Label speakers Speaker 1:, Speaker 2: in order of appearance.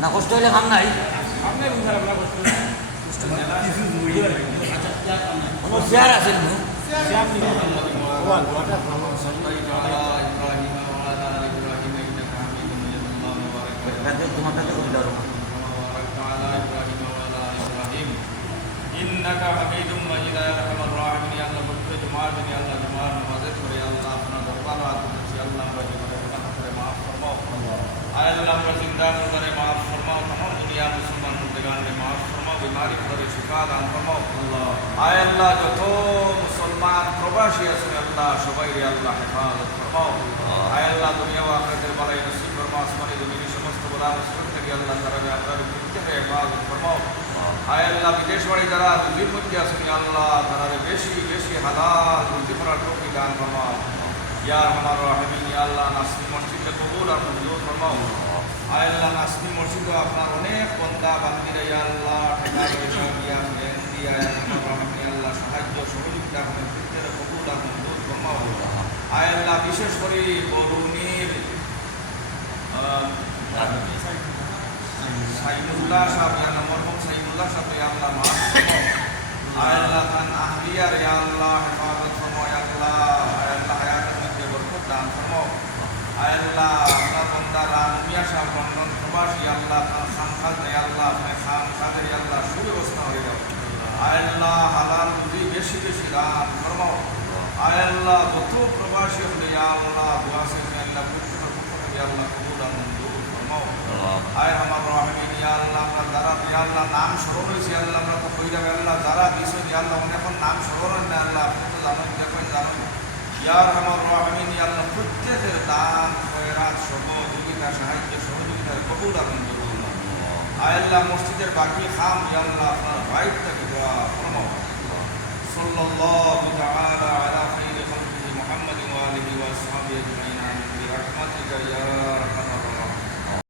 Speaker 1: না কষ্ট হইলে কাম নাই কোনো চেয়ার আছে তোমার কাছে
Speaker 2: বিমারি করে শিফা দান ফরমাও আল্লাহ আয় আল্লাহ, যত মুসলমান প্রবাসী আছেন, আল্লাহ সবাই রে আল্লাহ হেফাজত ফরমাও। আয় আল্লাহ দুনিয়া ও আখিরাতের বালাই নসিব ফরমাও আসমানি জমিনি সমস্ত বলা মুসলিম থেকে আল্লাহ তারা আপনার প্রত্যেকে হেফাজত ফরমাও। আয় আল্লাহ, বিদেশ বাড়ি যারা আল্লাহ তারা বেশি বেশি হালাল দান ফরমাও। ইয়া আমার রাহিমিন আল্লাহ নাসরি মসজিদে কবুল আর মঞ্জুর ফরমাও। আয় আপনার অনেক বন্দা বান্দিরা আল্লাহ ঠেকাই সহযোগিতা করেন প্রত্যেকের কবুল আর আল্লাহ বিশেষ করে বরুণীর সাইমুল্লাহ সাহেব, ইয়া মরহুম সাইমুল্লাহ সাহেব ইয়া আল্লাহ হেফাজত ফরমাও ইয়া আল্লাহ আয় আল্লাহ হায়াতের মধ্যে বরকত দান ফরমাও আয় আল্লাহ আপনার বান্দা সাহেব লন্ডন প্রবাস ইয়া আল্লাহ তার খানখান ইয়া আল্লাহ আপনার খান খাদের ইয়া আল্লাহ সুব্যবস্থা হয়ে যাও আল্লাহ হালাল রুজি বেশি বেশি দান ফরমাও আল্লাহ যত প্রবাসী হলে ইয়া আল্লাহ দোয়া সে আল্লাহ ইয়া আল্লাহ কবুল মঞ্জুর ফরমাও আয় আমার রহমিন ইয়া আল্লাহ আমরা যারা ইয়া আল্লাহ নাম স্মরণ হয়েছে ইয়া আল্লাহ আমরা তো কই যাবে আল্লাহ যারা দিয়েছেন ইয়া অনেক নাম স্মরণ হয় না আল্লাহ আপনি তো জানেন দেখেন জানেন ইয়া আমার রহমিন ইয়া প্রত্যেকের দান সাহায্য সহযোগিতার কবুল আর করুন আল্লাহ আয় আল্লাহ মসজিদের বাকি খাম ইয়াল্লাহ আপনার বাইক দেওয়া ফরমাও।